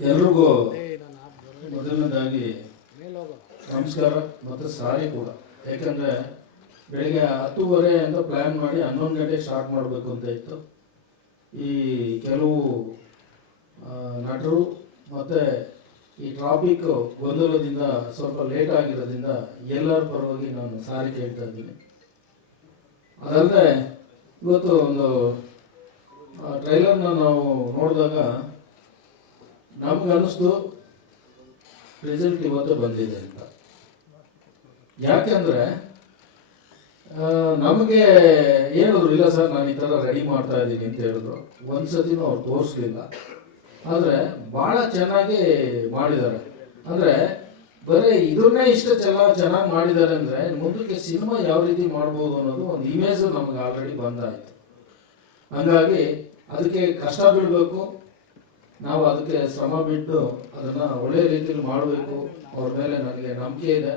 ಎಲ್ರಿಗೂ ಮೊದಲನೇದಾಗಿ ನಮಸ್ಕಾರ ಮತ್ತು ಸಾರಿ ಕೂಡ. ಯಾಕಂದರೆ ಬೆಳಿಗ್ಗೆ 10:30 ಅಂತ ಪ್ಲ್ಯಾನ್ ಮಾಡಿ 11 ಗಂಟೆಗೆ ಸ್ಟಾರ್ಟ್ ಮಾಡಬೇಕು ಅಂತ ಇತ್ತು. ಈ ಕೆಲವು ನಟರು ಮತ್ತು ಈ ಟ್ರಾಫಿಕ್ ಗೊಂದಲದಿಂದ ಸ್ವಲ್ಪ ಲೇಟ್ ಆಗಿರೋದ್ರಿಂದ ಎಲ್ಲರ ಪರವಾಗಿ ನಾನು ಸಾರಿ ಕೇಳ್ತಾ ಇದ್ದೀನಿ. ಅದಲ್ಲದೆ ಇವತ್ತು ಒಂದು ಟ್ರೈಲರ್ನ ನಾವು ನೋಡಿದಾಗ ನಮಗನ್ನಿಸ್ತು ರಿಸಲ್ಟ್ ಇವತ್ತು ಬಂದಿದೆ ಅಂತ. ಯಾಕೆಂದರೆ ನಮಗೆ ಹೇಳಿದ್ರು, ಇಲ್ಲ ಸರ್ ನಾನು ಈ ಥರ ರೆಡಿ ಮಾಡ್ತಾ ಇದ್ದೀನಿ ಅಂತ ಹೇಳಿದ್ರು. ಒಂದು ಸತಿನೂ ಅವ್ರು ತೋರಿಸ್ಲಿಲ್ಲ. ಆದರೆ ಭಾಳ ಚೆನ್ನಾಗಿ ಮಾಡಿದ್ದಾರೆ. ಅಂದರೆ ಬರೀ ಇದನ್ನೇ ಇಷ್ಟು ಚೆನ್ನಾಗಿ ಮಾಡಿದ್ದಾರೆ ಅಂದರೆ ಮುಂದಕ್ಕೆ ಸಿನಿಮಾ ಯಾವ ರೀತಿ ಮಾಡ್ಬೋದು ಅನ್ನೋದು ಒಂದು ಇಮೇಜು ನಮಗೆ ಆಲ್ರೆಡಿ ಬಂದಾಯಿತು. ಹಾಗಾಗಿ ಅದಕ್ಕೆ ಕಷ್ಟ ಬೀಳಬೇಕು, ನಾವು ಅದಕ್ಕೆ ಶ್ರಮ ಬಿಟ್ಟು ಅದನ್ನು ಒಳ್ಳೆಯ ರೀತಿಯಲ್ಲಿ ಮಾಡಬೇಕು. ಅವ್ರ ಮೇಲೆ ನನಗೆ ನಂಬಿಕೆ ಇದೆ,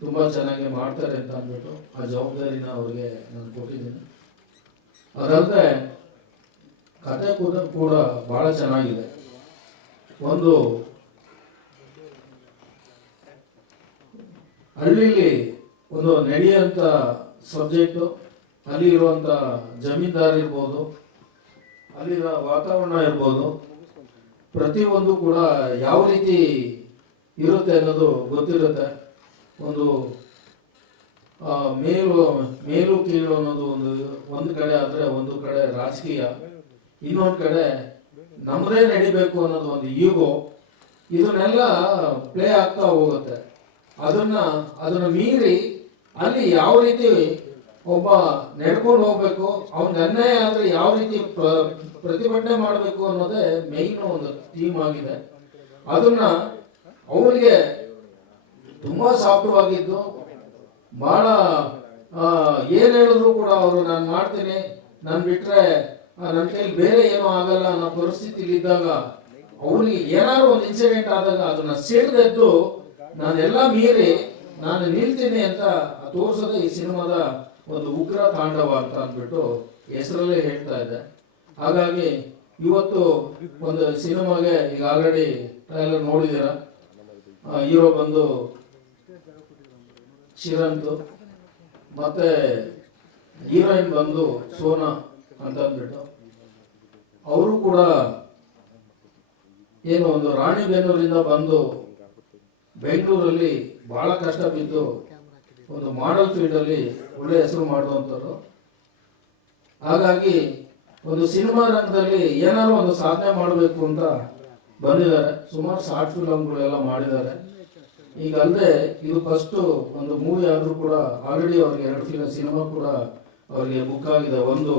ತುಂಬ ಚೆನ್ನಾಗಿ ಮಾಡ್ತಾರೆ ಅಂತ ಅಂದ್ಬಿಟ್ಟು ಆ ಜವಾಬ್ದಾರಿನ ಅವ್ರಿಗೆ ನಾನು ಕೊಟ್ಟಿದ್ದೀನಿ. ಅದಲ್ಲದೆ ಕತೆ ಕೂಡ ಭಾಳ ಚೆನ್ನಾಗಿದೆ. ಒಂದು ಹಳ್ಳಿಲಿ ಒಂದು ನಡೆಯುವಂಥ ಸಬ್ಜೆಕ್ಟು, ಅಲ್ಲಿ ಇರುವಂಥ ಜಮೀನ್ದಾರ್ ಇರ್ಬೋದು, ಅಲ್ಲಿನ ವಾತಾವರಣ ಇರ್ಬೋದು, ಪ್ರತಿಯೊಂದು ಕೂಡ ಯಾವ ರೀತಿ ಇರುತ್ತೆ ಅನ್ನೋದು ಗೊತ್ತಿರುತ್ತೆ. ಒಂದು ಮೇಲು ಕೀಳು ಅನ್ನೋದು ಒಂದು ಕಡೆ ಆದರೆ, ಒಂದು ಕಡೆ ರಾಜಕೀಯ, ಇನ್ನೊಂದು ಕಡೆ ನಮ್ಮದೇ ನಡಿಬೇಕು ಅನ್ನೋದು ಒಂದು ಈಗೋ, ಇದನ್ನೆಲ್ಲ ಪ್ಲೇ ಆಗ್ತಾ ಹೋಗುತ್ತೆ. ಅದನ್ನು ಮೀರಿ ಅಲ್ಲಿ ಯಾವ ರೀತಿ ಒಬ್ಬ ನಡ್ಕೊಂಡು ಹೋಗ್ಬೇಕು, ಅವ್ನಿಗೆ ಅನ್ಯಾಯ ಆದರೆ ಯಾವ ರೀತಿ ಪ್ರತಿಭಟನೆ ಮಾಡಬೇಕು ಅನ್ನೋದೇ ಮೇಯ್ನ್ ಒಂದು ಥೀಮ್ ಆಗಿದೆ. ಅದನ್ನ ಅವನಿಗೆ ತುಂಬ ಸಾಫ್ಟವಾಗಿದ್ದು, ಭಾಳ ಏನು ಹೇಳಿದ್ರು ಕೂಡ ಅವರು ನಾನು ಮಾಡ್ತೀನಿ, ನಾನು ಬಿಟ್ಟರೆ ನನ್ನ ಕೈಲಿ ಬೇರೆ ಏನೂ ಆಗಲ್ಲ ಅನ್ನೋ ಪರಿಸ್ಥಿತಿಲಿದ್ದಾಗ, ಅವನಿಗೆ ಏನಾದ್ರು ಒಂದು ಇನ್ಸಿಡೆಂಟ್ ಆದಾಗ ಅದನ್ನು ಸಿಡಿದೆದ್ದು ನಾನೆಲ್ಲ ಮೀರಿ ನಾನು ನಿಲ್ತೀನಿ ಅಂತ ತೋರಿಸೋದೇ ಈ ಸಿನಿಮಾದ ಒಂದು ಉಗ್ರ ತಾಂಡವ ಅಂತ ಅಂದ್ಬಿಟ್ಟು ಹೆಸರಲ್ಲೇ ಹೇಳ್ತಾ ಇದೆ. ಹಾಗಾಗಿ ಇವತ್ತು ಒಂದು ಸಿನಿಮಾಗೆ ಈಗ ಆಲ್ರೆಡಿ ಟ್ರೈಲರ್ ನೋಡಿದ್ದೀರ. ಹೀರೋ ಬಂದು ಶಿರಂತ್, ಮತ್ತೆ ಹೀರೋಯಿನ್ ಬಂದು ಸೋನಾ ಅಂತ ಅಂದ್ಬಿಟ್ಟು, ಅವರು ಕೂಡ ಏನು ಒಂದು ರಾಣಿಬೆನ್ನೂರಿಂದ ಬಂದು ಬೆಂಗಳೂರಲ್ಲಿ ಭಾಳ ಕಷ್ಟ ಬಿದ್ದು ಒಂದು ಮಾಡೆಲ್ ಫೀಲ್ಡಲ್ಲಿ ಒಳ್ಳೆ ಹೆಸರು ಮಾಡುವಂಥವ್ರು. ಹಾಗಾಗಿ ಒಂದು ಸಿನಿಮಾ ರಂಗದಲ್ಲಿ ಏನಾದ್ರು ಒಂದು ಸಾಧನೆ ಮಾಡಬೇಕು ಅಂತ ಬಂದಿದ್ದಾರೆ. ಸುಮಾರು ಶಾರ್ಟ್ ಫಿಲಮ್ಗಳೆಲ್ಲ ಮಾಡಿದ್ದಾರೆ. ಈಗ ಅಲ್ಲದೆ ಇದು ಫಸ್ಟು ಒಂದು ಮೂವಿ ಆದರೂ ಕೂಡ ಆಲ್ರೆಡಿ ಅವ್ರಿಗೆ 2 ಸಿನಿಮಾ ಕೂಡ ಅವರಿಗೆ ಬುಕ್ ಆಗಿದೆ. ಒಂದು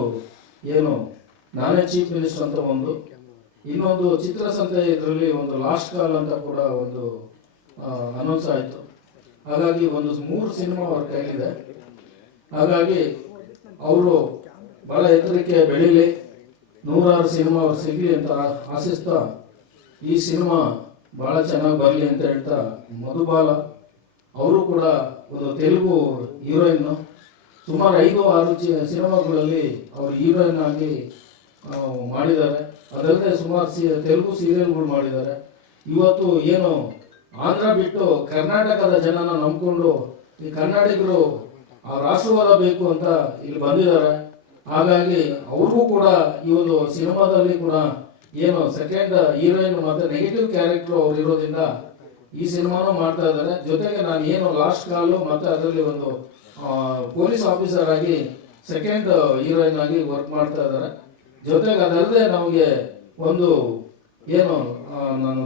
ಏನು ನಾನೇ ಚೀಫ್ ಮಿನಿಸ್ಟರ್ ಅಂತ ಒಂದು, ಇನ್ನೊಂದು ಚಿತ್ರಸಂತೆ ಇದರಲ್ಲಿ ಒಂದು ಲಾಸ್ಟ್ ಕಾಲ್ ಅಂತ ಕೂಡ ಒಂದು ಅನೌನ್ಸ್ ಆಯಿತು. ಹಾಗಾಗಿ ಒಂದು 3 ಸಿನಿಮಾ ಅವ್ರ ಕೈಲಿದೆ. ಹಾಗಾಗಿ ಅವರು ಭಾಳ ಎತ್ತರಕ್ಕೆ ಬೆಳೀಲಿ, 100 ಸಿನಿಮಾ ಅವ್ರು ಸಿಗಲಿ ಅಂತ ಆಶಿಸ್ತಾ, ಈ ಸಿನಿಮಾ ಭಾಳ ಚೆನ್ನಾಗಿ ಬರಲಿ ಅಂತ ಹೇಳ್ತಾ, ಮಧುಬಾಲ ಅವರು ಕೂಡ ಒಂದು ತೆಲುಗು ಹೀರೋಯಿನ್ನು, ಸುಮಾರು 5-6 ಸಿನಿಮಾಗಳಲ್ಲಿ ಅವರು ಹೀರೋಯಿನ್ ಆಗಿ ಮಾಡಿದ್ದಾರೆ. ಅದಲ್ಲದೆ ಸುಮಾರು ತೆಲುಗು ಸೀರಿಯಲ್ಗಳು ಮಾಡಿದ್ದಾರೆ. ಇವತ್ತು ಏನು ಆಂಧ್ರ ಬಿಟ್ಟು ಕರ್ನಾಟಕದ ಜನನ ನಂಬಿಕೊಂಡು ಈ ಕನ್ನಡಿಗರು ಅವ್ರ ಆಶೀರ್ವಾದ ಬೇಕು ಅಂತ ಇಲ್ಲಿ ಬಂದಿದ್ದಾರೆ. ಹಾಗಾಗಿ ಅವ್ರಿಗೂ ಕೂಡ ಈ ಒಂದು ಸಿನಿಮಾದಲ್ಲಿ ಕೂಡ ಏನು ಸೆಕೆಂಡ್ ಹೀರೋಯಿನ್ ಮತ್ತು ನೆಗೆಟಿವ್ ಕ್ಯಾರೆಕ್ಟರ್ ಅವ್ರು ಇರೋದ್ರಿಂದ ಈ ಸಿನಿಮಾನು ಮಾಡ್ತಾ ಇದ್ದಾರೆ. ಜೊತೆಗೆ ನಾನು ಏನು ಲಾಸ್ಟ್ ಕಾಲು ಮತ್ತು ಅದರಲ್ಲಿ ಒಂದು ಪೊಲೀಸ್ ಆಫೀಸರ್ ಆಗಿ ಸೆಕೆಂಡ್ ಹೀರೋಯಿನ್ ಆಗಿ ವರ್ಕ್ ಮಾಡ್ತಾ ಇದ್ದಾರೆ. ಜೊತೆಗೆ ಅದಲ್ಲದೆ ನಮಗೆ ಒಂದು ಏನು ನಾನು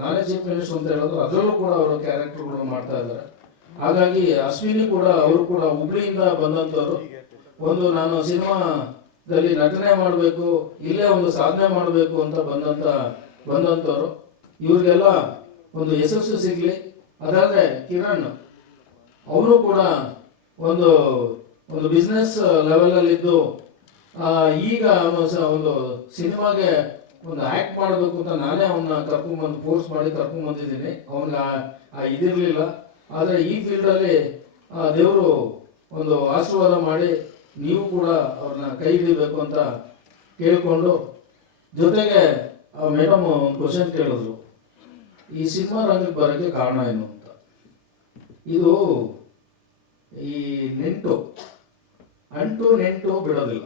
ನಾನೇ ಚೀಫ್ ಮಿನಿಸ್ಟರ್ ಅಂತ ಹೇಳಿದ್ರು, ಅದರಲ್ಲೂ ಕೂಡ ಅವರು ಕ್ಯಾರೆಕ್ಟರ್ಗಳು ಮಾಡ್ತಾ ಇದ್ದಾರೆ. ಹಾಗಾಗಿ ಅಶ್ವಿನಿ ಕೂಡ ಅವರು ಕೂಡ ಹುಬ್ಳಿಯಿಂದ ಬಂದಂಥವ್ರು. ಒಂದು ನಾನು ಸಿನಿಮಾದಲ್ಲಿ ನಟನೆ ಮಾಡಬೇಕು, ಇಲ್ಲೇ ಒಂದು ಸಾಧನೆ ಮಾಡಬೇಕು ಅಂತ ಬಂದಂಥವ್ರು. ಇವ್ರಿಗೆಲ್ಲ ಒಂದು ಯಶಸ್ಸು ಸಿಗಲಿ. ಅದಲ್ಲದೆ ಕಿರಣ್ ಅವನು ಕೂಡ ಒಂದು ಬಿಸ್ನೆಸ್ ಲೆವೆಲಲ್ಲಿದ್ದು ಈಗ ಒಂದು ಸಿನಿಮಾಗೆ ಒಂದು ಆ್ಯಕ್ಟ್ ಮಾಡಬೇಕು ಅಂತ ನಾನೇ ಅವನ್ನ ಕರ್ಕೊಂಡ್ಬಂದು ಫೋರ್ಸ್ ಮಾಡಿ ಕರ್ಕೊಂಡ್ಬಂದಿದ್ದೀನಿ. ಅವನಿಗೆ ಇದಿರಲಿಲ್ಲ. ಆದರೆ ಈ ಫೀಲ್ಡಲ್ಲಿ ದೇವರು ಒಂದು ಆಶೀರ್ವಾದ ಮಾಡಿ ನೀವು ಕೂಡ ಅವ್ರನ್ನ ಕೈ ಹಿಡಿಬೇಕು ಅಂತ ಕೇಳಿಕೊಂಡು, ಜೊತೆಗೆ ಆ ಮೇಡಮ್ ಒಂದು ಕ್ವಶನ್ ಕೇಳಿದ್ರು, ಈ ಸಿನಿಮಾ ರಂಗಕ್ಕೆ ಬರೋಕ್ಕೆ ಕಾರಣ ಏನು ಅಂತ. ಇದು ಈ ಅಂಟು ಬಿಡೋದಿಲ್ಲ.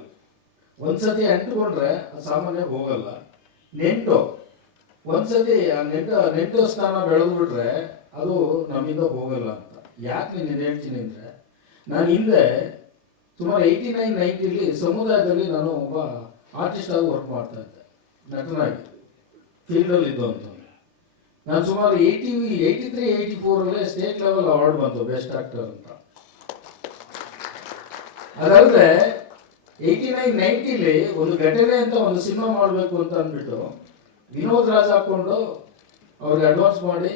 ಒಂದ್ಸತಿ ಅಂಟುಕೊಂಡ್ರೆ ಸಾಮಾನ್ಯ ಹೋಗಲ್ಲ. ಒಂದ್ಸತಿ ನೆಂಟು ಸ್ಥಾನ ಬೆಳೆದು ಬಿಟ್ರೆ ಅದು ನಮ್ಮಿಂದ ಹೋಗಲ್ಲ ಅಂತ. ಯಾಕೆ ನೀನು ಹೇಳ್ತೀನಿ ಅಂದರೆ, ನಾನು ಹಿಂದೆ ಸುಮಾರು 89-90 ಸಮುದಾಯದಲ್ಲಿ ನಾನು ಒಬ್ಬ ಆರ್ಟಿಸ್ಟ್ ಆಗಿ ವರ್ಕ್ ಮಾಡ್ತಾ ಇದ್ದೆ, ನಟನಾಗಿ ಫೀಲ್ಡಲ್ಲಿ ಇದ್ದು ಅಂತ. ನಾನು ಸುಮಾರು 83-84 ಸ್ಟೇಟ್ ಲೆವೆಲ್ ಅವಾರ್ಡ್ ಬಂತು ಬೆಸ್ಟ್ ಆಕ್ಟರ್ ಅಂತ. ಅದಲ್ಲದೆ 89-90 ಒಂದು ಘಟನೆ ಅಂತ ಒಂದು ಸಿನಿಮಾ ಮಾಡಬೇಕು ಅಂತ ಅಂದ್ಬಿಟ್ಟು ವಿನೋದ್ ರಾಜ್ ಹಾಕ್ಕೊಂಡು ಅವ್ರಿಗೆ ಅಡ್ವಾನ್ಸ್ ಮಾಡಿ,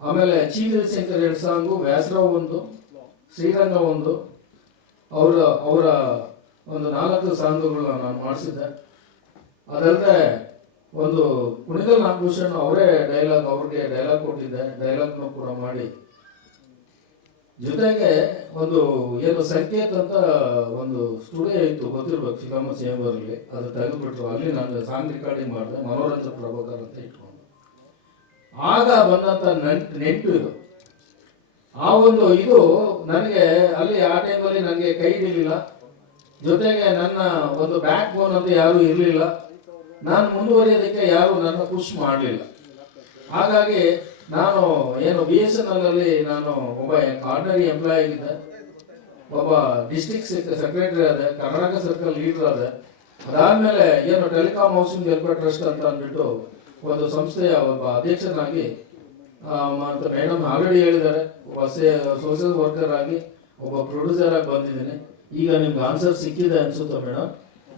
ಆಮೇಲೆ ಚೀಲ ಶಂಕರ್ 2 ಸಾಂಗು, ವ್ಯಾಸರಾವ್ 1, ಶ್ರೀರಂಗ 1, ಅವರ ಒಂದು 4 ಸಾಂಗುಗಳನ್ನ ನಾನು ಮಾಡಿಸಿದ್ದೆ. ಅದಲ್ಲದೆ ಒಂದು ಕುಣಿಗಲ್ ನಾಗಭೂಷಣ್ ಅವ್ರಿಗೆ ಡೈಲಾಗ್ ಕೊಟ್ಟಿದ್ದೆ, ಡೈಲಾಗ್ನು ಕೂಡ ಮಾಡಿ. ಜೊತೆಗೆ ಒಂದು ಏನು ಸಂಕೇತ್ ಅಂತ ಒಂದು ಸ್ಟುಡಿಯೋ ಇತ್ತು, ಗೊತ್ತಿರ್ಬೇಕು, ಫಿಲಮ್ ಚೇಂಬರಲ್ಲಿ. ಅದು ತೆಗೆದುಬಿಟ್ರು. ಅಲ್ಲಿ ನಾನು ಸಾಂಗ್ ರೆಕಾರ್ಡಿಂಗ್ ಮಾಡಿದೆ, ಮನೋರಂಜನ್ ಪ್ರಭಾಕರ್ ಅಂತ ಇಟ್ಕೊಂಡು. ಆಗ ಬಂದಂಥ ನೆಂಟು ಇದು. ಆ ಒಂದು ಇದು ನನಗೆ ಅಲ್ಲಿ ಆ ಟೈಮಲ್ಲಿ ನನಗೆ ಕೈ ಹಿಡಿಲಿಲ್ಲ. ಜೊತೆಗೆ ನನ್ನ ಒಂದು ಬ್ಯಾಕ್ ಬೋನ್ ಅಂತ ಯಾರೂ ಇರಲಿಲ್ಲ. ನಾನು ಮುಂದುವರಿಯೋದಕ್ಕೆ ಯಾರು ನನ್ನ ಪುಷ್ ಮಾಡಲಿಲ್ಲ. ಹಾಗಾಗಿ ನಾನು ಏನು BSNL ಅಲ್ಲಿ ನಾನು ಒಬ್ಬ ಆರ್ಡಿನರಿ ಎಂಪ್ಲಾಯ್ ಆಗಿದ್ದೆ, ಒಬ್ಬ ಡಿಸ್ಟ್ರಿಕ್ಟ್ ಸೆಕ್ರೆಟರಿ ಆದೆ, ಕರ್ನಾಟಕ ಸರ್ಕಲ್ ಲೀಡರ್ ಆದೆ. ಅದಾದಮೇಲೆ ಏನು ಟೆಲಿಕಾಂ ಹೌಸಿಂಗ್ ವೆಲ್ಫೇರ್ ಟ್ರಸ್ಟ್ ಅಂತ ಅಂದ್ಬಿಟ್ಟು ಒಂದು ಸಂಸ್ಥೆಯ ಒಬ್ಬ ಅಧ್ಯಕ್ಷನಾಗಿ, ಅಂತ ಮೇಡಮ್ ಆಲ್ರೆಡಿ ಹೇಳಿದ್ದಾರೆ, ಒಬ್ಬ ಸೋಷಿಯಲ್ ವರ್ಕರ್ ಆಗಿ, ಒಬ್ಬ ಪ್ರೊಡ್ಯೂಸರ್ ಆಗಿ ಬಂದಿದ್ದೀನಿ. ಈಗ ನಿಮ್ಗೆ ಆನ್ಸರ್ ಸಿಕ್ಕಿದೆ ಅನ್ಸುತ್ತೆ ಮೇಡಮ್,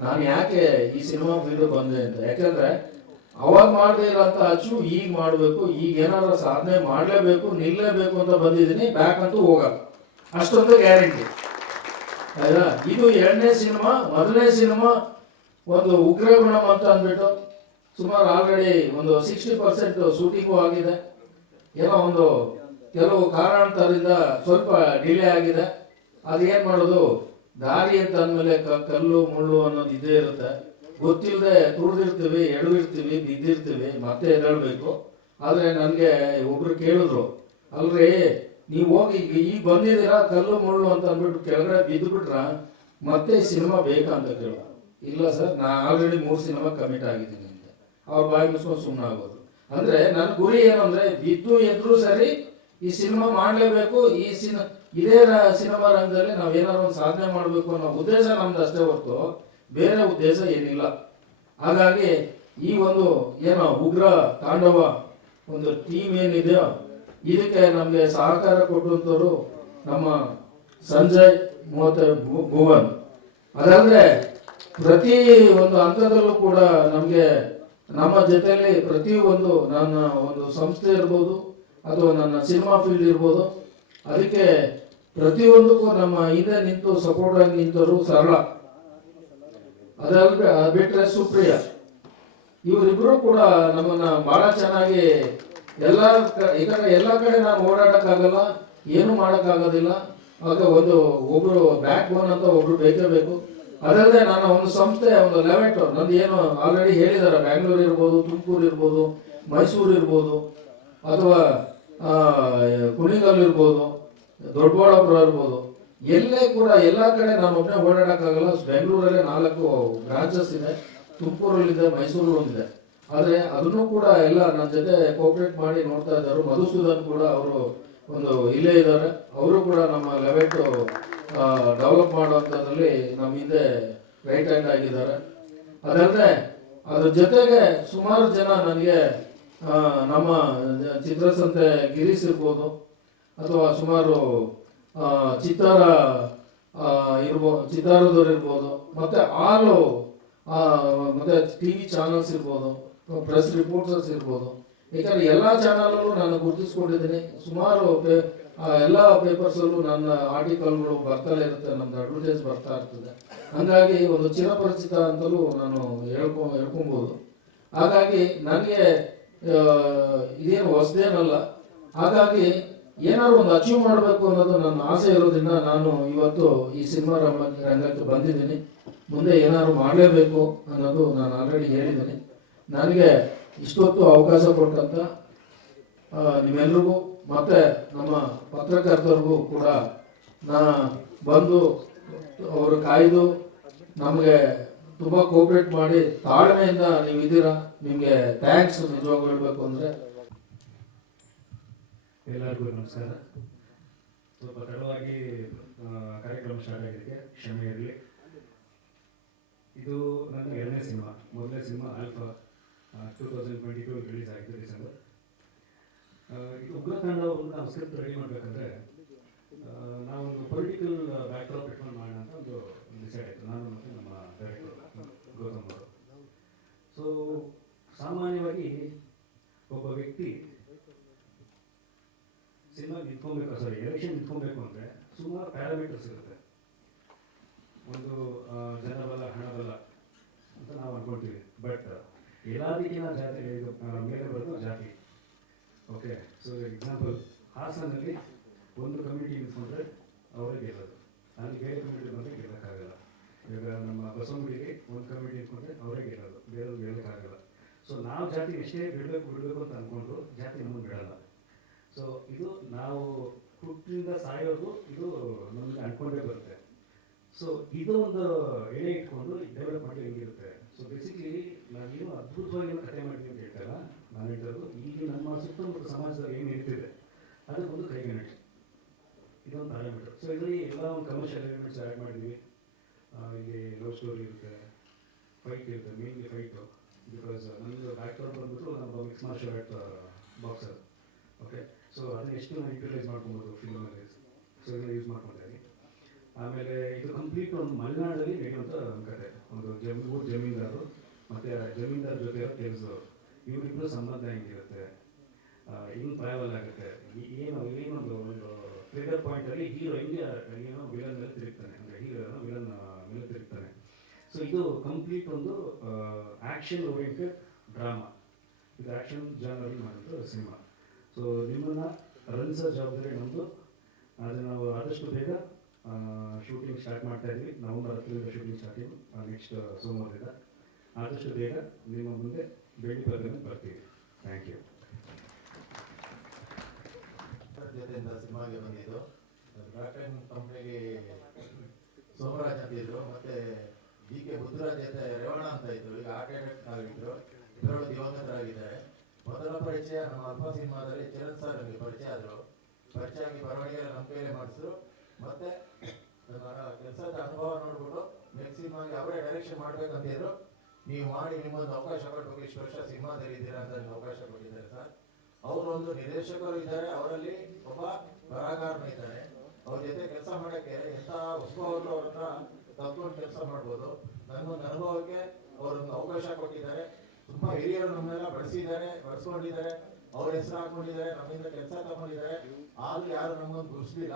ನಾನು ಯಾಕೆ ಈ ಸಿನಿಮಾ ಫೀಲ್ಡ್ ಬಂದೆ ಅಂತ. ಯಾಕಂದ್ರೆ ಅವಾಗ ಮಾಡದೇ ಇರೋಂಥ ಅಚ್ಚು ಈಗ ಮಾಡಬೇಕು, ಈಗ ಏನಾದ್ರು ಸಾಧನೆ ಮಾಡಲೇಬೇಕು, ನಿಲ್ಲಲೇಬೇಕು ಅಂತ ಬಂದಿದ್ದೀನಿ. ಬ್ಯಾಕ್ ಅಂತೂ ಹೋಗಲ್ಲ, ಅಷ್ಟೊಂದು ಗ್ಯಾರಂಟಿ. ಆಯ್ತಾ? ಇದು 2ನೇ ಸಿನಿಮಾ. 1ನೇ ಸಿನಿಮಾ ಒಂದು ಉಗ್ರಗುಣಂ ಅಂತ ಅಂದ್ಬಿಟ್ಟು ಸುಮಾರು ಆಲ್ರೆಡಿ ಒಂದು 60% ಶೂಟಿಂಗು ಆಗಿದೆ. ಏನೋ ಒಂದು ಕೆಲವು ಕಾರಣಾಂತರದಿಂದ ಸ್ವಲ್ಪ ಡಿಲೇ ಆಗಿದೆ. ಅದೇನು ಮಾಡೋದು, ದಾರಿ ಅಂತ ಅಂದಮೇಲೆ ಕಲ್ಲು ಮುಳ್ಳು ಅನ್ನೋದು ಇದ್ದೇ ಇರುತ್ತೆ. ಗೊತ್ತಿಲ್ಲದೆ ತುಳಿದಿರ್ತೀವಿ, ಎಡವಿರ್ತೀವಿ, ಬಿದ್ದಿರ್ತೀವಿ, ಮತ್ತೆ ಎದ್ದೇಳಬೇಕು. ಆದರೆ ನನಗೆ ಒಬ್ರು ಕೇಳಿದ್ರು, ಅಲ್ರಿ ನೀವು ಹೋಗಿ ಈಗ ಬಂದಿದ್ದೀರಾ ಕಲ್ಲು ಮುಳ್ಳು ಅಂತ ಅಂದ್ಬಿಟ್ಟು ಕೆಳಗಡೆ ಬಿದ್ದುಬಿಟ್ರ ಮತ್ತೆ ಸಿನಿಮಾ ಬೇಕಾ ಅಂತ ಕೇಳಿದ್ರು. ಇಲ್ಲ ಸರ್, ನಾನು ಆಲ್ರೆಡಿ 3 ಸಿನಿಮಾ ಕಮಿಟ್ ಆಗಿದ್ದೀನಿ ಅಂತ. ಅವ್ರ ಬಾಯಿ ಮುಚ್ಕೊಂಡು ಸುಮ್ಮನೆ ಆಗೋದು. ಅಂದರೆ ನನ್ನ ಗುರಿ ಏನು ಅಂದರೆ, ಬಿದ್ದು ಎದ್ರು ಸರಿ ಈ ಸಿನಿಮಾ ಮಾಡಲೇಬೇಕು. ಇದೇ ಸಿನಿಮಾ ರಂಗದಲ್ಲಿ ನಾವು ಏನಾದ್ರು ಒಂದು ಸಾಧನೆ ಮಾಡಬೇಕು ಅನ್ನೋ ಉದ್ದೇಶ ನಮ್ದು ಅಷ್ಟೇ ಹೊರತು ಬೇರೆ ಉದ್ದೇಶ ಏನಿಲ್ಲ. ಹಾಗಾಗಿ ಈ ಒಂದು ಏನೋ ಉಗ್ರ ತಾಂಡವ ಒಂದು ಟೀಮ್ ಏನಿದೆಯೋ ಇದಕ್ಕೆ ನಮಗೆ ಸಹಕಾರ ಕೊಟ್ಟಂಥವ್ರು ನಮ್ಮ ಸಂಜಯ್ ಮತ್ತೆ ಭುವನ್. ಅದಲ್ಲದೆ ಪ್ರತಿ ಒಂದು ಹಂತದಲ್ಲೂ ಕೂಡ ನಮಗೆ ನಮ್ಮ ಜೊತೆಯಲ್ಲಿ ಪ್ರತಿಯೊಂದು ನನ್ನ ಒಂದು ಸಂಸ್ಥೆ ಇರ್ಬೋದು ಅಥವಾ ನನ್ನ ಸಿನಿಮಾ ಫೀಲ್ಡ್ ಇರ್ಬೋದು, ಅದಕ್ಕೆ ಪ್ರತಿಯೊಂದಕ್ಕೂ ನಮ್ಮ ಹಿಂದೆ ನಿಂತು ಸಪೋರ್ಟ್ ಆಗಿ ನಿಂತವರು ಸರಳ. ಅದಲ್ದೆ ಬಿಟ್ಟರೆ ಸುಪ್ರಿಯ, ಇವರಿಬ್ರು ಕೂಡ ನಮ್ಮನ್ನ ಬಹಳ ಚೆನ್ನಾಗಿ ಎಲ್ಲ ಕಡೆ ನಾನು ಓಡಾಡಕ್ಕಾಗಲ್ಲ, ಏನು ಮಾಡೋಕ್ಕಾಗೋದಿಲ್ಲ. ಆಗ ಒಬ್ರು ಬ್ಯಾಕ್ ಬೋನ್ ಅಂತ ಒಬ್ರು ಬೇಕೇ ಬೇಕು. ಅದಲ್ಲದೆ ನಾನು ಒಂದು ಸಂಸ್ಥೆ, ಒಂದು ಲೆವೆಂಟ್ ನಂದು ಏನು ಆಲ್ರೆಡಿ ಹೇಳಿದ್ದಾರೆ, ಬ್ಯಾಂಗ್ಳೂರು ಇರ್ಬೋದು, ತುಮಕೂರು ಇರ್ಬೋದು, ಮೈಸೂರು ಇರ್ಬೋದು, ಅಥವಾ ಕುಣಿಗಲ್ ಇರ್ಬೋದು, ದೊಡ್ಡಬಳ್ಳಾಪುರ ಇರ್ಬೋದು, ಎಲ್ಲೇ ಕೂಡ ಎಲ್ಲ ಕಡೆ ನಾನು ಒಬ್ಬನೇ ಓಡಾಡೋಕ್ಕಾಗಲ್ಲ. ಬೆಂಗಳೂರಲ್ಲೇ 4 ಬ್ರಾಂಚಸ್ ಇದೆ, ತುಮಕೂರಲ್ಲಿದೆ, ಮೈಸೂರಲ್ಲಿದೆ. ಆದರೆ ಅದನ್ನು ಕೂಡ ಎಲ್ಲ ನನ್ನ ಜೊತೆ ಕೋಆಪರೇಟ್ ಮಾಡಿ ನೋಡ್ತಾ ಇದ್ದಾರೆ. ಮಧುಸೂದನ್ ಕೂಡ ಅವರು ಒಂದು ಇಲ್ಲೇ ಇದ್ದಾರೆ, ಅವರು ಕೂಡ ನಮ್ಮ ಲೆವೆಂಟು ಡೆವಲಪ್ ಮಾಡುವಂಥದ್ರಲ್ಲಿ ನಮ್ಮ ಹಿಂದೆ ರೈಟ್ ಹ್ಯಾಂಡ್ ಆಗಿದ್ದಾರೆ. ಅದಲ್ಲದೆ ಅದ್ರ ಜೊತೆಗೆ ಸುಮಾರು ಜನ ನನಗೆ ನಮ್ಮ ಚಿತ್ರಸಂತೆ ಗಿರೀಶ್ ಇರ್ಬೋದು, ಅಥವಾ ಸುಮಾರು ಚಿತ್ತಾರದವ್ರು ಇರ್ಬೋದು, ಮತ್ತೆ ಮತ್ತೆ TV ಚಾನಲ್ಸ್ ಇರ್ಬೋದು, ಪ್ರೆಸ್ ರಿಪೋರ್ಟರ್ಸ್ ಇರ್ಬೋದು. ಯಾಕಂದರೆ ಎಲ್ಲ ಚಾನಲಲ್ಲೂ ನಾನು ಗುರುತಿಸ್ಕೊಂಡಿದ್ದೀನಿ. ಸುಮಾರು ಎಲ್ಲ ಪೇಪರ್ಸಲ್ಲೂ ನನ್ನ ಆರ್ಟಿಕಲ್ಗಳು ಬರ್ತಾನೆ ಇರುತ್ತೆ, ನಮ್ದು ಅಡ್ವರ್ಟೈಸ್ ಬರ್ತಾ ಇರ್ತದೆ. ಹಾಗಾಗಿ ಒಂದು ಚಿರಪರಿಚಿತ ಅಂತಲೂ ನಾನು ಹೇಳ್ಕೊಬೋದು. ಹಾಗಾಗಿ ನನಗೆ ಇದೇನು ಹೊಸದೇನಲ್ಲ. ಹಾಗಾಗಿ ಏನಾದ್ರು ಒಂದು ಅಚೀವ್ ಮಾಡಬೇಕು ಅನ್ನೋದು ನನ್ನ ಆಸೆ ಇರೋದ್ರಿಂದ ನಾನು ಇವತ್ತು ಈ ಸಿನಿಮಾ ರಂಗಕ್ಕೆ ಬಂದಿದ್ದೀನಿ. ಮುಂದೆ ಏನಾದ್ರು ಮಾಡಲೇಬೇಕು ಅನ್ನೋದು ನಾನು ಆಲ್ರೆಡಿ ಹೇಳಿದ್ದೀನಿ. ನನಗೆ ಇಷ್ಟೊತ್ತು ಅವಕಾಶ ಕೊಟ್ಟಂತ ನಿಮ್ಮೆಲ್ರಿಗೂ ಮತ್ತು ನಮ್ಮ ಪತ್ರಕರ್ತರಿಗೂ ಕೂಡ ನಾ ಬಂದು ಅವರು ಕಾಯ್ದು ನಮಗೆ ತುಂಬ ಕೋಆಪ್ರೇಟ್ ಮಾಡಿ ತಾಳ್ಮೆಯಿಂದ ನೀವು ಇದ್ದೀರಾ, ನಿಮಗೆ ಥ್ಯಾಂಕ್ಸ್ ನಿಜವಾಗ್ಲೂ ಹೇಳಬೇಕು ಅಂದರೆ. ಎಲ್ಲರಿಗೂ ನಮಸ್ಕಾರ. ಸ್ವಲ್ಪ ತಡವಾಗಿ ಕಾರ್ಯಕ್ರಮ ಸ್ಟಾರ್ಟ್ ಆಗಿದ್ದಕ್ಕೆ ಕ್ಷಮೆ ಇರಲಿ. ಇದು ನನ್ನ ಎರಡನೇ ಸಿನಿಮಾ. ಮೊದಲನೇ ಸಿನಿಮಾ ಆಲ್ಫಾ 2022 ರಿಲೀಸ್ ಆಯಿತು ಡಿಸೆಂಬರ್. ಇದು ಉಗ್ರತಾಂಡ ಒಂದು ಸ್ಕ್ರಿಪ್ಟ್ ರೆಡಿ ಮಾಡಬೇಕಂದ್ರೆ ನಾವೊಂದು ಪೊಲಿಟಿಕಲ್ ಬ್ಯಾಕ್ಡ್ರಾಪ್ ಇಟ್ಕೊಂಡು ಮಾಡೋಣ ಅಂತ ಒಂದು ಡಿಸೈಡ್ ಆಯಿತು, ನಾನು ಮತ್ತು ನಮ್ಮ ಡೈರೆಕ್ಟರ್ ಗೌತಮ್ ಅವರು. ಸೊ ಸಾಮಾನ್ಯವಾಗಿ ಒಬ್ಬ ವ್ಯಕ್ತಿ ಸಿನಿಮಾ ಎಲೆಕ್ಷನ್ ನಿಂತ್ಕೊಬೇಕು ಅಂದರೆ ಸುಮಾರು ಪ್ಯಾರಾಮೀಟರ್ಸ್ ಇರುತ್ತೆ. ಒಂದು ಜನಬಲ, ಹಣಬಲ ಅಂತ ನಾವು ಅನ್ಕೊಳ್ತೀವಿ. ಬಟ್ ಎಲ್ಲದಕ್ಕಿಂತ ಜಾತಿ ಮೇಲೆ ಬರೋದು ಜಾತಿ. ಓಕೆ, ಸೊ ಎಕ್ಸಾಂಪಲ್ ಹಾಸನಲ್ಲಿ ಒಂದು ಕಮ್ಯುನಿಟಿ ನಿಂತ್ಕೊಂಡ್ರೆ ಅವರೇ ಗೆಲ್ಲೋದು, ಅಲ್ಲಿ ಬೇರೆ ಕಮ್ಯುನಿಟಿ ಬಂದರೆ ಗೆಲ್ಲಕ್ಕಾಗಲ್ಲ. ಇವಾಗ ನಮ್ಮ ಬಸವನಗುಡಿಗೆ ಒಂದು ಕಮ್ಯುನಿಟಿ ನಿಂತ್ಕೊಂಡ್ರೆ ಅವರೇ ಗೆಲ್ಲೋದು, ಬೇರೆಯವ್ರು ಗೆಲ್ಲಕ್ಕಾಗಲ್ಲ. ಸೊ ನಾವು ಜಾತಿ ಎಷ್ಟೇ ಬಿಡಬೇಕು ಅಂತ ಅಂದ್ಕೊಂಡ್ರು ಜಾತಿ ನಮಗೆ ಬಿಡಲ್ಲ. ಸೊ ಇದು ನಾವು ಹುಟ್ಟಿನಿಂದ ಸಾಯೋದು ಇದು ನಮಗೆ ಅಂದ್ಕೊಂಡೇ ಬರುತ್ತೆ. ಸೊ ಇದು ಒಂದು ಎಳೆ ಇಟ್ಕೊಂಡು ಡೆವಲಪ್ಮೆಂಟ್ ಹೆಂಗಿರುತ್ತೆ. ಸೊ ಬೇಸಿಕಲಿ ನಾವೇನು ಅದ್ಭುತವಾಗಿ ಏನು ಕಥೆ ಮಾಡ್ತೀವಿ ಅಂತ ಹೇಳ್ತಾರ, ನಾನು ಹೇಳ್ತಾರದು ಇಲ್ಲಿ ನಮ್ಮ ಸುತ್ತಮುತ್ತ ಸಮಾಜದಲ್ಲಿ ಏನು ಇರ್ತಿದೆ ಅದಕ್ಕೊಂದು ಕೈಗನ್ನಡಿ, ಇದೊಂದು ಪ್ಯಾರಾಮೀಟರ್. ಸೊ ಇದರಲ್ಲಿ ಎಲ್ಲ ಒಂದು ಕಮರ್ಷಿಯಲ್ ಎಲಿಮೆಂಟ್ಸ್ ಆ್ಯಡ್ ಮಾಡಿದ್ವಿ. ಇಲ್ಲಿ ಲವ್ ಸ್ಟೋರಿ ಇರುತ್ತೆ, ಫೈಟ್ ಇರುತ್ತೆ, ಮೇನ್ಲಿ ಫೈಟು. ಬಿಕಾಸ್ ನಮ್ಮದು ಬ್ಯಾಕ್ಗ್ರೌಂಡ್ ಬಂದ್ಬಿಟ್ಟು ನಮ್ಮ mix marshal art boxer. Okay, so ಅದನ್ನ ಎಷ್ಟು ನಾವು ಯುಟಿಲೈಸ್ ಮಾಡ್ಕೊಬೋದು ಫಿಲ್ಮಲ್ಲಿ. ಸೊ ಇದನ್ನ ಯೂಸ್ ಮಾಡ್ಕೊತಾ ಇದ್ದೀವಿ. ಆಮೇಲೆ ಇದು ಕಂಪ್ಲೀಟ್ ಒಂದು ಮಲೆನಾಡಲ್ಲಿ ನಡೆಯುವಂಥ ಒಂದು ಕತೆ. ಒಂದು ಜಮೀನ್ದಾರರು ಮತ್ತು ಜಮೀನ್ದಾರ ಜೊತೆ ಇರೋ ಕೆಲಸದವರು, ಇವರಿಬ್ಬರು ಸಂಬಂಧ ಹೆಂಗಿರುತ್ತೆ, ಹೆಂಗೆ ಟ್ರಾವೆಲ್ ಆಗುತ್ತೆ, ಏನೊಂದು ಒಂದು ಟ್ರಿಗರ್ ಪಾಯಿಂಟಲ್ಲಿ ಹೀರೋ ಹೆಂಗೆ ಏನೋ ವಿಲನ್ ಮೇಲೆ ತಿರುಗ್ತಾನೆ, ಅಂದರೆ ಹೀರೋ ವಿಲನ್ ಮೇಲೆ ತಿರುಗ್ತಾನೆ. ಸೊ ಇದು ಕಂಪ್ಲೀಟ್ ಒಂದು ಆ್ಯಕ್ಷನ್ ಓರಿಯೆಂಟೆಡ್ ಡ್ರಾಮಾ. ಇದು ಆ್ಯಕ್ಷನ್ ಜಾನರಲ್ಲಿ ಮಾಡಿರೋ ಸಿನಿಮಾ. ಸೊ ನಿಮ್ಮನ್ನು ರನ್ಸೋ ಜವಾಬ್ದಾರಿ ನಮ್ಮದು. ಆದರೆ ನಾವು ಆದಷ್ಟು ಬೇಗ ಶೂಟಿಂಗ್ ಸ್ಟಾರ್ಟ್ ಮಾಡ್ತಾ ಇದ್ವಿ. ನವೆಂಬರ್ 10ರಿಂದ ಶೂಟಿಂಗ್ ಸ್ಟಾರ್ಟಿಂಗ್, ನೆಕ್ಸ್ಟ್ ಸೋಮವಾರದಿಂದ. ಆದಷ್ಟು ಬೇಗ ನಿಮ್ಮ ಮುಂದೆ ಬೆಳ್ಳಿ ಪರದೆಯನ್ನು ಬರ್ತೀವಿ. Thank you. ಜೊತೆಯಿಂದ ಸಿನಿಮಾಗೆ ಬಂದಿದ್ದು ಬ್ರಾಟನ್ ಕಂಪ್ನಿಗೆ ಸೋಮರಾಜ್ ಅಂತ ಇದ್ರು, ಮತ್ತೆ ಡಿ ಕೆ ಬುದ್ಧರಾಜ್ ಜೊತೆ ರೇವಣ್ಣ ಅಂತ ಇದ್ರು, ಈಗ ಆರ್ಟ್ ಆಗಿದ್ರು. ಇಬ್ಬರು ದಿವಂಗತರಾಗಿದ್ದಾರೆ. ಮೊದಲ ಪರಿಚಯ ನಮ್ಮ ಅಲ್ಫಾ ಸಿನಿಮಾದಲ್ಲಿ ಚರಣ್ ಸರ್ ನಮಗೆ ಪರಿಚಯ ಆದರು. ಪರಿಚಯ ಆಗಿ ಬರವಣಿಗೆಲ್ಲ ನಮ್ಮ ಕೈಲೇ ಮಾಡಿಸಿದ್ರು. ಮತ್ತೆ ನನ್ನ ಕೆಲಸದ ಅನುಭವ ನೋಡ್ಬಿಟ್ಟು ನೆಕ್ಸ್ಟ್ ಸಿನಿಮಾಗೆ ಅವರೇ ಡೈರೆಕ್ಷನ್ ಮಾಡ್ಬೇಕಂತಿದ್ರು. ನೀವು ಮಾಡಿ ನಿಮ್ಮೊಂದು ಅವಕಾಶ ಕೊಟ್ಟು ಇಷ್ಟು ವರ್ಷ ಸಿನಿಮಾದಲ್ಲಿ ಇದ್ದೀರಾ ಅಂತ ಅವಕಾಶ ಕೊಟ್ಟಿದ್ದಾರೆ ಸರ್. ಅವರು ಒಂದು ನಿರ್ದೇಶಕರು ಇದ್ದಾರೆ, ಅವರಲ್ಲಿ ಒಬ್ಬ ಬರಹಗಾರನು ಇದ್ದಾರೆ. ಅವ್ರ ಜೊತೆ ಕೆಲಸ ಮಾಡೋಕ್ಕೆ ಎಂಥ ಹೊಸಬರು ಅವ್ರ ಹತ್ರ ತಪ್ಪಿಕೊಂಡು ಕೆಲಸ ಮಾಡ್ಬೋದು. ನನ್ನೊಂದು ಅನುಭವಕ್ಕೆ ಅವರೊಂದು ಅವಕಾಶ ಕೊಟ್ಟಿದ್ದಾರೆ. ತುಂಬಾ ಹಿರಿಯರು ನಮ್ಮೆಲ್ಲ ಬಳಸ್ಕೊಂಡಿದ್ದಾರೆ, ಅವ್ರ ಹೆಸರು ಹಾಕೊಂಡಿದ್ದಾರೆ, ನಮ್ಮಿಂದ ಕೆಲಸ ತಗೊಂಡಿದ್ದಾರೆ. ಆದ್ರೂ ಯಾರು ನಮ್ಗೊಂದು ಗುರುತಿಲ್ಲ.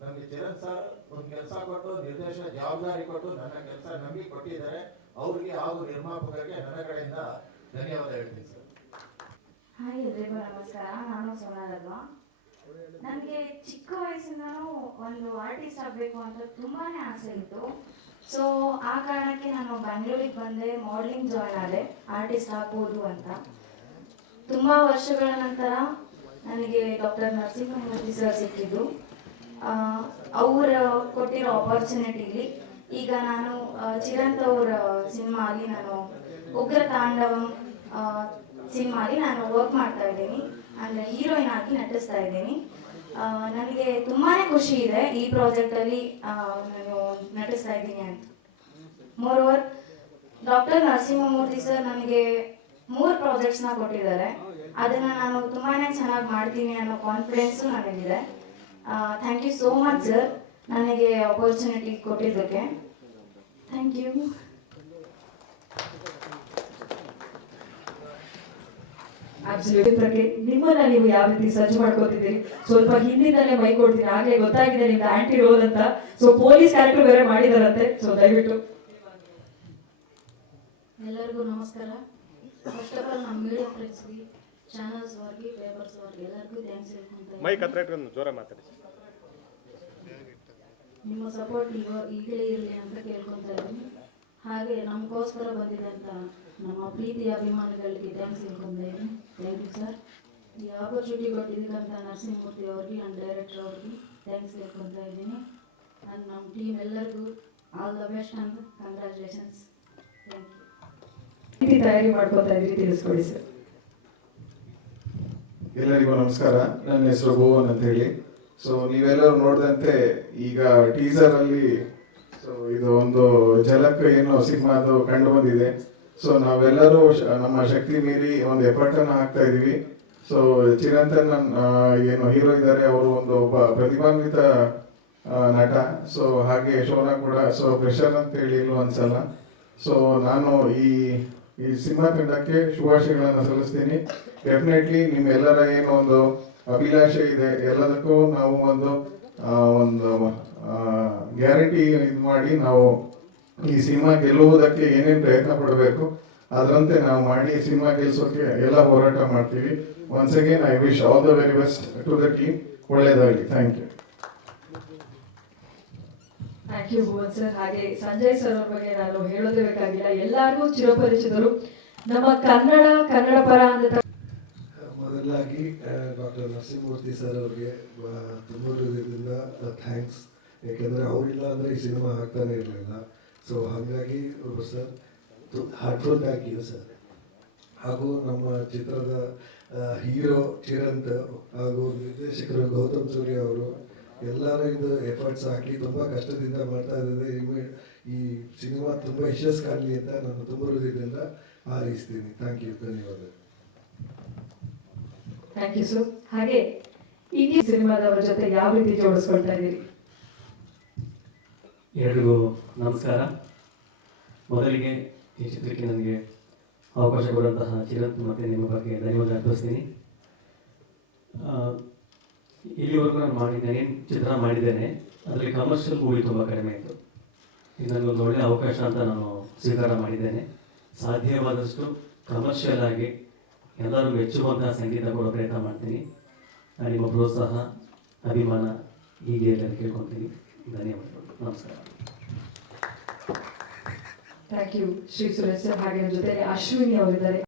ನಮ್ಗೆ ಚರಣ್ ಸರ್ ಒಂದು ಕೆಲಸ ಕೊಟ್ಟು ನಿರ್ದೇಶನ ಜವಾಬ್ದಾರಿ ಕೊಟ್ಟು ನನ್ನ ಕೆಲಸ ನಮಗೆ ಕೊಟ್ಟಿದ್ದಾರೆ. ಅವ್ರಿಗೆ ಹಾಗೂ ನಿರ್ಮಾಪಕರಿಗೆ ನನ್ನ ಕಡೆಯಿಂದ ಧನ್ಯವಾದ ಹೇಳ್ತೀನಿ ಸರ್. ಹಾಯ್ ಎಲ್ರಿಗೂ ನಮಸ್ಕಾರ. ನಾನು ಸೋನಾರಲ್ವಾ. ನನಗೆ ಚಿಕ್ಕ ವಯಸ್ಸಿಂದನೂ ಒಂದು ಆರ್ಟಿಸ್ಟ್ ಆಗಬೇಕು ಅಂತ ತುಂಬಾನೇ ಆಸೆ ಇತ್ತು. ಸೊ ಆ ಕಾರಣಕ್ಕೆ ನಾನು ಬೆಂಗಳೂರಿಗೆ ಬಂದೆ, ಮಾಡಲಿಂಗ್ ಜಾಯ್ನ್ ಆದೆ, ಆರ್ಟಿಸ್ಟ್ ಆಗ್ಬೋದು ಅಂತ. ತುಂಬ ವರ್ಷಗಳ ನಂತರ ನನಗೆ ಡಾಕ್ಟರ್ ನರಸಿಂಹಮೂರ್ತಿ ಸರ್ ಸಿಕ್ಕಿದ್ದು. ಅವರು ಕೊಟ್ಟಿರೋ ಆಪರ್ಚುನಿಟಿಲಿ ಈಗ ನಾನು ಚಿರಂತ್ ಅವರ ಸಿನಿಮಾಲಿ ನಾನು ಉಗ್ರ ತಾಂಡವಂ ಸಿನಿಮಾಲಿ ನಾನು ವರ್ಕ್ ಮಾಡ್ತಾ ಇದ್ದೀನಿ, ಅಂದರೆ ಹೀರೋಯಿನ್ ಆಗಿ ನಟಿಸ್ತಾ ಇದ್ದೀನಿ. ನನಗೆ ತುಂಬಾ ಖುಷಿ ಇದೆ ಈ ಪ್ರಾಜೆಕ್ಟಲ್ಲಿ ನಾನು ನಟಿಸ್ತಾ ಇದ್ದೀನಿ ಅಂತ. ಮೋರೋವರ್ ಡಾಕ್ಟರ್ ನರಸಿಂಹಮೂರ್ತಿ ಸರ್ ನನಗೆ 3 ಪ್ರಾಜೆಕ್ಟ್ಸ್ನ ಕೊಟ್ಟಿದ್ದಾರೆ. ಅದನ್ನು ನಾನು ತುಂಬಾ ಚೆನ್ನಾಗಿ ಮಾಡ್ತೀನಿ ಅನ್ನೋ ಕಾನ್ಫಿಡೆನ್ಸು ನನಗಿದೆ. Thank you so much sir, ನನಗೆ ಆಪರ್ಚುನಿಟಿ ಕೊಟ್ಟಿದ್ದಕ್ಕೆ. Thank you. ನಿಮ್ಮನ್ನ ನೀವು ಯಾವ ರೀತಿ ಸಜ್ಜು ಮಾಡ್ಕೋತಿದ್ದೀರಿ? ಸ್ವಲ್ಪ ಹಿಂದಿನಲ್ಲೇ ಮೈ ಕೊಡ್ತೀನಿ, ಆಗ್ಲೇ ಗೊತ್ತಾಗಿದೆ ನಿಮ್ದು ಆಂಟಿ ರೋಲ್ ಅಂತ. ಸೊ ಪೊಲೀಸ್ ಕ್ಯಾರೆಕ್ಟರ್ ಬೇರೆ ಮಾಡಿದಾರಂತೆ, ಸೊ ದಯವಿಟ್ಟು. ಎಲ್ಲರಿಗೂ ನಮಸ್ಕಾರ. ಫಸ್ಟ್ ಆಫ್ ಆಲ್ ನಮ್ಮ ಮೀಡಿಯಾ ಫ್ರೆಂಡ್ಸ್ಗೆ, ಚಾನಲ್ಸ್ ಅವ್ರಿಗೆ, ಪೇಪರ್ಸ್ ಅವ್ರಿಗೆ ಎಲ್ಲರಿಗೂ ಥ್ಯಾಂಕ್ಸ್ ಹೇಳ್ಕೊಂತ. ಮೈಕ್ ಹತ್ರ ಇಟ್ಕೊಂಡು ಜೋರ ಮಾತಾಡಿ. ನಿಮ್ಮ ಸಪೋರ್ಟ್ ಈಗಲೇ ಇರಲಿ ಅಂತ ಕೇಳ್ಕೊತಾ ಇದ್ದೀನಿ. ಹಾಗೆ ನಮಗೋಸ್ಕರ ಬಂದಿದೆ ಅಂತ ನಮ್ಮ ಪ್ರೀತಿಯ ಅಭಿಮಾನಿಗಳಿಗೆ ಥ್ಯಾಂಕ್ಸ್ ಹೇಳ್ಕೊಂತ ಇದ್ದೀನಿ. Thank you sir. ಈ ಆಪರ್ಚುನಿಟಿ ಕೊಟ್ಟಿದ್ದಕ್ಕಂತ ನರಸಿಂಹಮೂರ್ತಿ ಅವ್ರಿಗೆ ಆ್ಯಂಡ್ ಡೈರೆಕ್ಟರ್ ಅವ್ರಿಗೆ ಥ್ಯಾಂಕ್ಸ್ ಹೇಳ್ಕೊತ ಇದ್ದೀನಿ. ಆ್ಯಂಡ್ ನಮ್ಮ ಟೀಮ್ ಎಲ್ಲರಿಗೂ all the best and congratulations. Thank you. ರೀತಿ ತಯಾರಿ ಮಾಡ್ಕೊತಾ ಇದ್ರಿ ತಿಳಿಸ್ಕೊಡಿ ಸರ್. ಎಲ್ಲರಿಗೂ ನಮಸ್ಕಾರ. ನನ್ನ ಹೆಸರು ಭುವನ್ ಅಂತ ಹೇಳಿ. ಸೊ ನೀವೆಲ್ಲರೂ ನೋಡಿದಂತೆ ಈಗ ಟೀಸರ್ ಅಲ್ಲಿ ಸೊ ಇದು ಒಂದು ಝಲಕ್ ಏನು ಸಿನಿಮಾದು ಕಂಡು ಬಂದಿದೆ. ಸೊ ನಾವೆಲ್ಲರೂ ನಮ್ಮ ಶಕ್ತಿ ಮೀರಿ ಒಂದು ಎಫರ್ಟ್ ಅನ್ನು ಹಾಕ್ತಾ ಇದೀವಿ. ಸೊ ಚಿರಂತನ್ ಏನು ಹೀರೋ ಇದ್ದಾರೆ, ಅವರು ಒಂದು ಒಬ್ಬ ಪ್ರತಿಭಾನ್ವಿತ ನಟ. ಸೊ ಹಾಗೆ ಶೋನಾ ಕೂಡ ಸೊ ಪ್ರೆಷರ್ ಅಂತ ಹೇಳಿ ಇಲ್ಲೂ ಅನ್ಸಲ್ಲ. ಸೊ ನಾನು ಈ ಸಿನಿಮಾ ತಂಡಕ್ಕೆ ಶುಭಾಶಯಗಳನ್ನು ಸಲ್ಲಿಸ್ತೀನಿ. ಡೆಫಿನೆಟ್ಲಿ ನಿಮ್ಮೆಲ್ಲರ ಏನೋ ಒಂದು ಅಭಿಲಾಷೆ ಇದೆ, ಎಲ್ಲದಕ್ಕೂ ನಾವು ಒಂದು ಗ್ಯಾರಂಟಿ ಇದು ಮಾಡಿ ನಾವು ಈ ಸಿನಿಮಾ ಗೆಲ್ಲುವುದಕ್ಕೆ ಏನೇನು ಪ್ರಯತ್ನ ಪಡಬೇಕು ಅದರಂತೆ ನಾವು ಮಾಡಿ ಸಿನಿಮಾ ಗೆಲ್ಲಿಸೋಕೆ ಎಲ್ಲ ಹೋರಾಟ ಮಾಡ್ತೀವಿ. Once again I wish all the very best to the team. ಒಳ್ಳೆಯದಾಗಲಿ. Thank you. Thank you Bhuvan sir. ಹಾಗೆ ಸಂಜಯ್ ಸರ್ ಅವ್ರ ಬಗ್ಗೆ ನಾನು ಹೇಳೋದೇ ಬೇಕಾಗಿಲ್ಲ, ಎಲ್ಲರಿಗೂ ಚಿರಪರಿಚಿತರು. ನಮ್ಮ ಕನ್ನಡ ಪರ ಅಂತ ಮೊದಲಾಗಿ ಡಾಕ್ಟರ್ ನರಸಿಂಹಮೂರ್ತಿ ಸರ್ ಅವ್ರಿಗೆ ತುಂಬ ಹೃದಯದಿಂದ ಥ್ಯಾಂಕ್ಸ್. ಯಾಕೆಂದರೆ ಅವರಿಲ್ಲ ಅಂದರೆ ಈ ಸಿನಿಮಾ ಆಗ್ತಾನೆ ಇರಲಿಲ್ಲ. ಸೊ ಹಾಗಾಗಿ sir heartful thank you sir. ಹಾಗೂ ನಮ್ಮ ಚಿತ್ರದ ಹೀರೋ ಚಿರಂತ್ ಹಾಗೂ ನಿರ್ದೇಶಕರು ಗೌತಮ್ ಸೂರ್ಯ ಅವರು ಎಲ್ಲರೂ ಇದು ಎಫರ್ಟ್ಸ್ ಹಾಕಿ ತುಂಬ ಕಷ್ಟದಿಂದ ಮಾಡ್ತಾ ಇದ್ದಾರೆ. ಈ ಸಿನಿಮಾ ತುಂಬ ಯಶಸ್ಸು ಕಾಣಲಿ ಅಂತ ನಾನು ತುಂಬ ಹೃದಯದಿಂದ ಹಾರೈಸ್ತೀನಿ. ಥ್ಯಾಂಕ್ ಯು, ಧನ್ಯವಾದ. Thank you sir. ಹಾಗೆ ಇಂಡಿಯಾ ಸಿನಿಮಾದವರ ಜೊತೆ ಯಾವ ರೀತಿ ಜೋಡಿಸ್ಕೊಳ್ತಾ ಇದ್ದೀರಿ? ಎಲ್ರಿಗೂ ನಮಸ್ಕಾರ. ಮೊದಲಿಗೆ ಈ ಚಿತ್ರಕ್ಕೆ ನನಗೆ ಅವಕಾಶ ಕೊಡುವಂತಹ ಚಿರಂತ್ ಮತ್ತು ನಿಮ್ಮ ಬಗ್ಗೆ ಧನ್ಯವಾದ ಅರ್ಪಿಸ್ತೀನಿ. ಇಲ್ಲಿವರೆಗೂ ನಾನು ಏನು ಚಿತ್ರ ಮಾಡಿದ್ದೇನೆ ಅದರಲ್ಲಿ ಕಮರ್ಷಿಯಲ್ ಮೂವಿ ತುಂಬ ಕಡಿಮೆ ಇತ್ತು. ಇದು ನನಗೊಂದು ಒಳ್ಳೆಯ ಅವಕಾಶ ಅಂತ ನಾನು ಸ್ವೀಕಾರ ಮಾಡಿದ್ದೇನೆ. ಸಾಧ್ಯವಾದಷ್ಟು ಕಮರ್ಷಿಯಲ್ ಆಗಿ ಎಲ್ಲರೂ ಮೆಚ್ಚುವಂತಹ ಸಂಗೀತ ಕೊಡೋ ಪ್ರಯತ್ನ ಮಾಡ್ತೀನಿ. ನಿಮ್ಮ ಪ್ರೋತ್ಸಾಹ, ಅಭಿಮಾನ ಹೀಗೆ ಎಲ್ಲರೂ ಕೇಳ್ಕೊತೀನಿ. ಧನ್ಯವಾದಗಳು. ನಮಸ್ಕಾರ. Thank you Shri Suresh sir. ಹಾಗೆ ಜೊತೆಗೆ ಅಶ್ವಿನಿ ಅವರಿದ್ದಾರೆ.